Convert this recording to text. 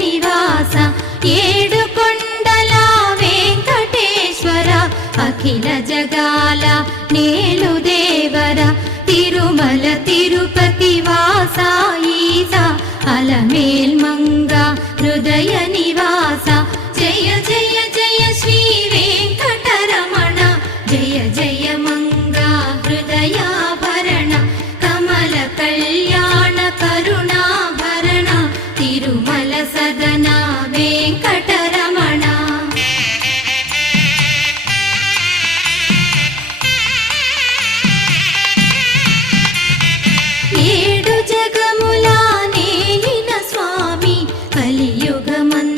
నివాస ఏడుకొండల వెంకటేశ్వర అఖిల జగాల నేలు దేవర తిరుమల తిరుపతి వాస ఈస అలమేల్ మంగ హృదయ నివాస జయ జయ జయ శ్రీ వెంకటరమణ జయ జయ మంగ హృదయాభరణ కమల కళ్యాణ కరుణాభరణ తిరుమల సదన వెంకటరమణ. ఏడు జగముల నేలిన స్వామి కలియుగమందు